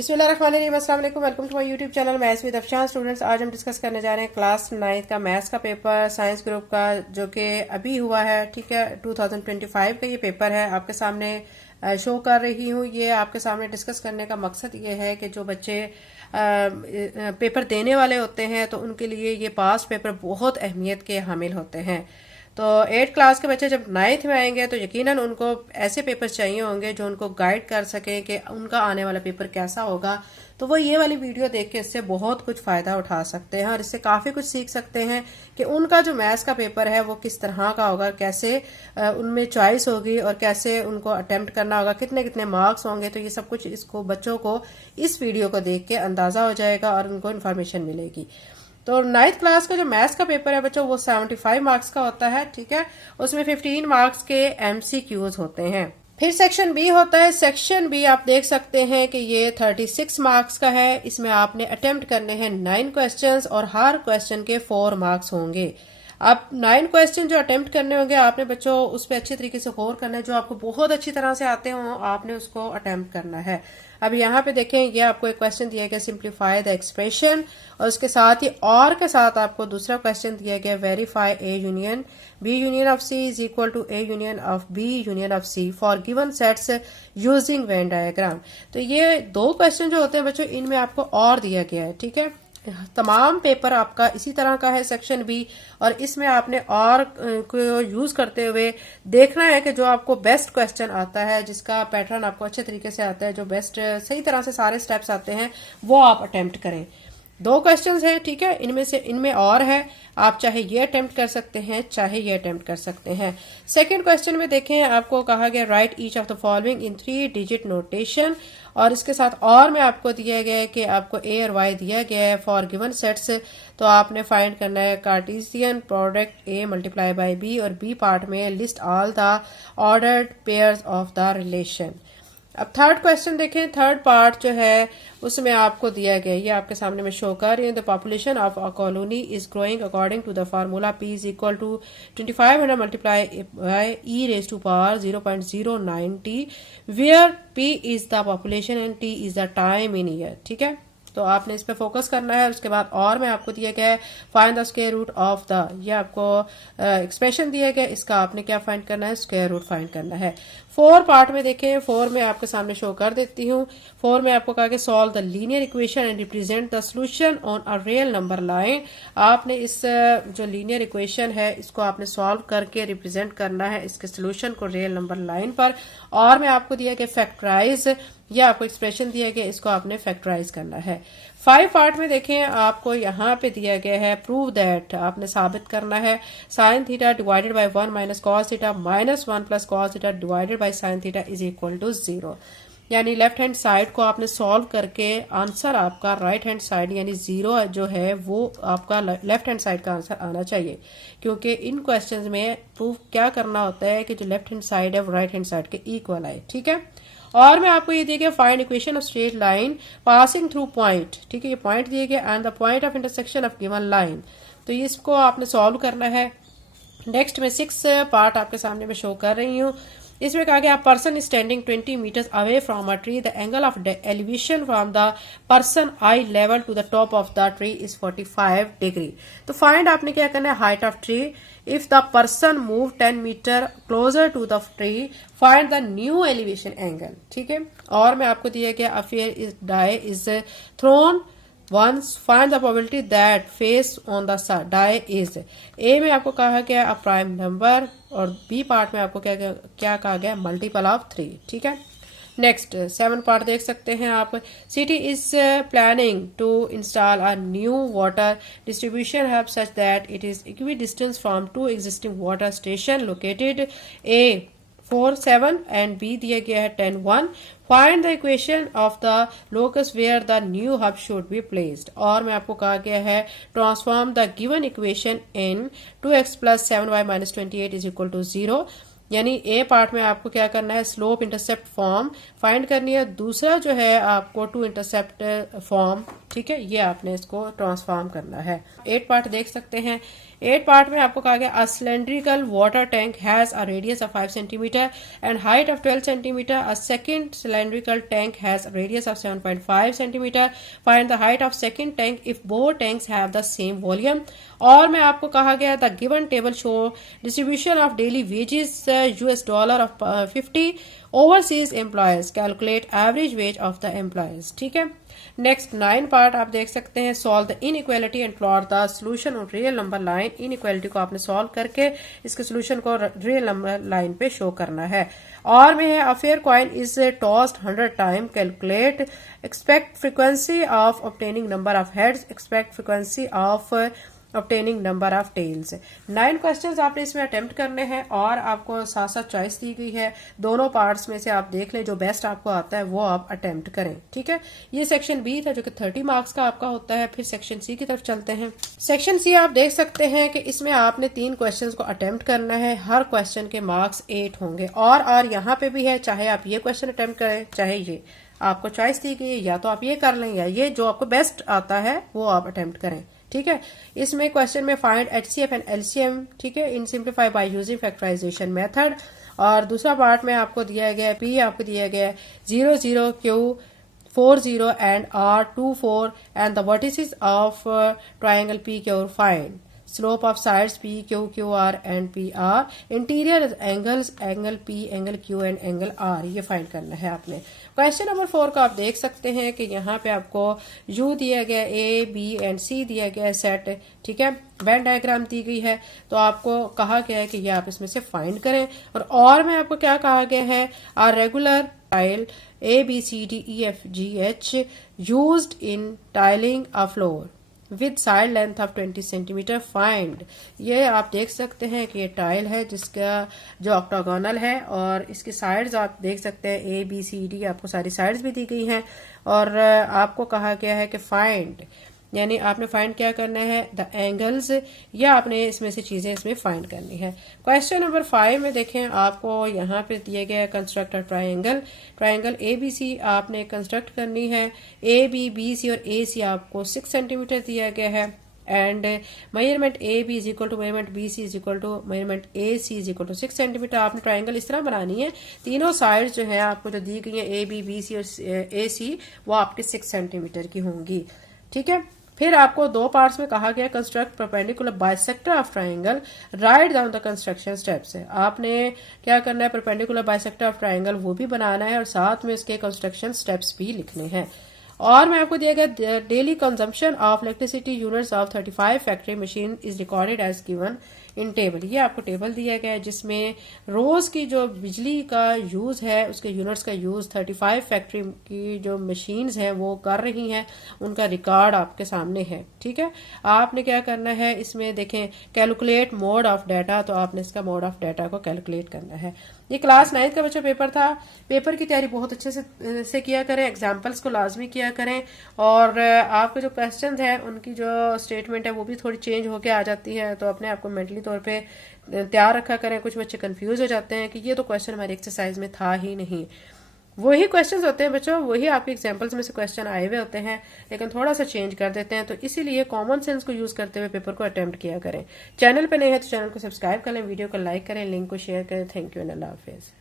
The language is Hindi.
बिस्मिल्लाहिर्रहमानिर्रहीम, अस्सलाम वालेकुम, welcome to my YouTube channel maths with Afshan. Students, आज हम डिस्कस करने जा रहे हैं क्लास 9 का मैथ्स का पेपर साइंस ग्रुप का, जो कि अभी हुआ है। ठीक है, 2025 का ये पेपर है। आपके सामने शो कर रही हूँ। ये आपके सामने डिस्कस करने का मकसद ये है कि जो बच्चे पेपर देने वाले होते हैं तो उनके लिए ये पास्ट पेपर बहुत अहमियत के हामिल होते हैं। तो 8 क्लास के बच्चे जब 9th में आएंगे तो यकीनन उनको ऐसे पेपर चाहिए होंगे जो उनको गाइड कर सकें कि उनका आने वाला पेपर कैसा होगा। तो वो ये वाली वीडियो देख के इससे बहुत कुछ फायदा उठा सकते हैं और इससे काफी कुछ सीख सकते हैं कि उनका जो मैथ्स का पेपर है वो किस तरह का होगा, कैसे उनमें चॉइस होगी और कैसे उनको अटेम्प्ट करना होगा, कितने कितने मार्क्स होंगे। तो ये सब कुछ इसको बच्चों को इस वीडियो को देख के अंदाजा हो जाएगा और उनको इन्फॉर्मेशन मिलेगी। तो 9th क्लास का जो मैथ्स का पेपर है बच्चों, वो 75 मार्क्स का होता है। ठीक है, उसमें 15 मार्क्स के MCQs होते हैं। फिर सेक्शन बी होता है। सेक्शन बी आप देख सकते हैं कि ये 36 मार्क्स का है। इसमें आपने अटेम्प्ट करने हैं 9 क्वेश्चंस और हर क्वेश्चन के 4 मार्क्स होंगे। अब 9 क्वेश्चन जो अटेम्प्ट करने होंगे आपने बच्चों उस पर अच्छे तरीके से गौर करना है। जो आपको बहुत अच्छी तरह से आते हो आपने उसको अटेम्प्ट करना है। अब यहाँ पे देखें, ये आपको एक क्वेश्चन दिया गया, सिंप्लीफाई द एक्सप्रेशन, और उसके साथ ही और के साथ आपको दूसरा क्वेश्चन दिया गया, verify A union B union of C is equal to A union of B union of C for given sets using Venn diagram. तो ये 2 क्वेश्चन जो होते हैं बच्चों, इनमें आपको और दिया गया है। ठीक है, तमाम पेपर आपका इसी तरह का है सेक्शन बी, और इसमें आपने और को यूज करते हुए देखना है कि जो आपको बेस्ट क्वेश्चन आता है, जिसका पैटर्न आपको अच्छे तरीके से आता है, जो बेस्ट सही तरह से सारे स्टेप्स आते हैं, वो आप अटेम्प्ट करें। 2 क्वेश्चंस हैं। ठीक है, इनमें और है, आप चाहे ये अटेम्प्ट कर सकते हैं चाहे ये अटेम्प्ट कर सकते हैं। सेकंड क्वेश्चन में देखें, आपको कहा गया right each of the following in 3 digit notation, और इसके साथ और में आपको दिया गया है कि आपको ए और वाई दिया गया है फॉर गिवन सेट्स। तो आपने फाइंड करना है Cartesian product A multiply by B, और बी पार्ट में list all the ordered pairs of the relation. अब थर्ड क्वेश्चन देखें। थर्ड पार्ट जो है उसमें आपको दिया गया, ये आपके सामने में शो कर रही है, the population of a colony is growing according to the formula P is equal to 2500 multiply by E raise to power 0.09t, where P is the population and T is the time in year. ठीक है, तो आपने इस पे फोकस करना है। उसके बाद और में आपको दिया गया है find the square root of the, ये आपको एक्सप्रेशन दिया गया, इसका आपने क्या फाइंड करना है, स्क्वायर रूट फाइंड करना है। 4 पार्ट में देखें, 4 में आपके सामने शो कर देती हूँ। 4 में आपको कहा कि solve the linear equation and represent the solution on a real number line. आपने इस जो लीनियर इक्वेशन है इसको आपने सॉल्व करके रिप्रेजेंट करना है इसके सोल्यूशन को रियल नंबर लाइन पर। और में आपको दिया गया फैक्टराइज, या आपको एक्सप्रेशन दिया गया, इसको आपने फैक्टराइज करना है। 5 पार्ट में देखें, आपको यहाँ पे दिया गया है प्रूव दैट, आपने साबित करना है sine theta divided by 1 minus cos theta minus 1 plus cos theta divided by sine theta is equal to 0। यानी लेफ्ट हैंड साइड को आपने सॉल्व करके आंसर आपका राइट हैंड साइड यानी 0 जो है वो आपका लेफ्ट हैंड साइड का आंसर आना चाहिए, क्योंकि इन क्वेश्चंस में प्रूफ क्या करना होता है कि जो लेफ्ट हैंड साइड है वो राइट हैंड साइड के इक्वल आए। ठीक है, और मैं आपको ये दिया गया find equation of straight line passing through point. ठीक है, ये पॉइंट दिए गए and the point of intersection of given line. तो इसको आपने सॉल्व करना है। नेक्स्ट में 6 पार्ट आपके सामने में शो कर रही हूँ। इसमें कहा गया person standing 20 meters away from a tree, the angle of elevation from the person eye level to the top of the tree is 45 degree. तो फाइंड आपने क्या करना है, height of tree. If the person move 10 meter closer to the tree find the new elevation angle. ठीक है, और मैं आपको दिया गया a fair is die is thrown once find the probability that face on the die is। A में आपको कहा गया अ प्राइम नंबर, और B पार्ट में आपको क्या कहा गया, मल्टीपल ऑफ 3। ठीक है, नेक्स्ट 7 पार्ट देख सकते हैं आप। City is planning to install a new water distribution hub such that it is equidistance from 2 existing water station located A 4 7 and B दिया गया है 10 1। Find the equation of the locus where the new hub should be placed. और मैं आपको कहा गया है transform the given equation in 2x plus 7y minus 28 is equal to 0। यानी ए पार्ट में आपको क्या करना है, स्लोप इंटरसेप्ट फॉर्म फाइंड करनी है। दूसरा जो है आपको टू इंटरसेप्ट फॉर्म। ठीक है, ये आपने इसको ट्रांसफॉर्म करना है। 8 पार्ट देख सकते हैं। 8 पार्ट में आपको कहा गया a cylindrical water tank has a radius of 5 centimetre and height of 12 centimetre. A second cylindrical tank has a radius of 7.5 centimetre. Find the height of second tank if both tanks have the same volume. और में आपको कहा गया the given table show distribution of daily wages $US of 50 overseas employees. Calculate average ways of the employees. ठीक है. नेक्स्ट 9 पार्ट आप देख सकते हैं. Solve the inequality and plot the solution on real number line. Inequality को आपने सॉल्व करके इसके सोल्यूशन को रियल नंबर लाइन पे शो करना है. और में है a fair coin is tossed 100 time. Calculate expect frequency of obtaining number of heads. Expect frequency of obtaining number of tails. 9 questions आपने इसमें अटेम्प्ट करने हैं और आपको साथ साथ चॉइस दी गई है. दोनों पार्ट्स में से आप देख लें जो बेस्ट आपको आता है वो आप अटेम्प्ट करें. ठीक है. ये सेक्शन बी था जो कि 30 मार्क्स का आपका होता है. फिर सेक्शन सी की तरफ चलते हैं. सेक्शन सी आप देख सकते हैं कि इसमें आपने 3 क्वेश्चंस को अटेम्प्ट करना है. हर क्वेश्चन के मार्क्स 8 होंगे. और यहाँ पे भी है, चाहे आप ये क्वेश्चन अटेम्प्ट करें चाहे ये, आपको चॉइस दी गई है या तो आप ये कर लें या ये, जो आपको बेस्ट आता है वो आप अटेम्प्ट करें. ठीक है. इसमें क्वेश्चन में फाइंड HCF एंड LCM. ठीक है. In simplify by using factorization method. और दूसरा पार्ट में आपको दिया गया है P आपको दिया गया है 00 Q 40 and R 24 and the vertices of triangle PQ find. Slope of sides P Q Q R and P R. Interior angles angle P angle Q and angle R. ये फाइंड करना है आपने. क्वेश्चन नंबर 4 का आप देख सकते हैं कि यहाँ पे आपको U दिया गया, A B एंड C दिया गया है सेट. ठीक है. वेन डायग्राम दी गई है तो आपको कहा गया है कि ये आप इसमें से फाइंड करें. और में आपको क्या कहा गया है, a regular tile ABCDEFGH used in tiling a floor with side length of 20 centimetre find. ये आप देख सकते हैं कि ये टाइल है जिसका जो ऑक्टागोनल है और इसकी साइड्स आप देख सकते हैं ABCD. आपको सारी साइड्स भी दी गई हैं और आपको कहा गया है कि फाइंड, यानी आपने फाइंड क्या करना है, द एंगल्स, या आपने इसमें से चीजें इसमें फाइंड करनी है. क्वेश्चन नंबर 5 में देखें आपको यहाँ पे दिया गया है construct a triangle. Triangle ABC आपने कंस्ट्रक्ट करनी है. AB BC और AC आपको 6 सेंटीमीटर दिया गया है. And measurement AB is equal to measurement BC is equal to measurement AC is equal to 6 centimeter. आपने ट्राइंगल इस तरह बनानी है, तीनों साइड जो है आपको जो दी गई है AB BC और AC वो आपकी 6 सेंटीमीटर की होंगी. ठीक है. फिर आपको 2 पार्ट्स में कहा गया construct perpendicular bisector of triangle. Write down the construction steps. आपने क्या करना है, परपेंडिकुलर बाइसेक्टर ऑफ ट्राइंगल वो भी बनाना है और साथ में इसके कंस्ट्रक्शन स्टेप्स भी लिखने हैं. और मैं आपको दिया गया daily consumption of electricity units of 35 factory machine is recorded as given in table. ये आपको टेबल दिया गया है जिसमें रोज की जो बिजली का यूज है उसके यूनिट्स का यूज 35 फैक्ट्री की जो मशीन्स हैं वो कर रही हैं, उनका रिकॉर्ड आपके सामने है. ठीक है. आपने क्या करना है, इसमें देखें कैलकुलेट मोड ऑफ डाटा, तो आपने इसका मोड ऑफ डाटा को कैलकुलेट करना है. ये क्लास 9 का बच्चा पेपर था. पेपर की तैयारी बहुत अच्छे से किया करें, एग्जाम्पल्स को लाजमी किया करें और आपके जो क्वेश्चन हैं उनकी जो स्टेटमेंट है वो भी थोड़ी चेंज होके आ जाती है, तो अपने आप को मेंटली तौर पे तैयार रखा करें. कुछ बच्चे कंफ्यूज हो जाते हैं कि ये तो क्वेश्चन हमारी एक्सरसाइज में था ही नहीं. वही क्वेश्चंस होते हैं बच्चों, वही आपके एग्जाम्पल्स में से क्वेश्चन आए हुए होते हैं लेकिन थोड़ा सा चेंज कर देते हैं, तो इसीलिए कॉमन सेंस को यूज करते हुए पेपर को अटेम्प्ट किया करें. चैनल पे नहीं है तो चैनल को सब्सक्राइब करें, वीडियो को लाइक करें, लिंक को शेयर करें. Thank you and Allah Hafiz.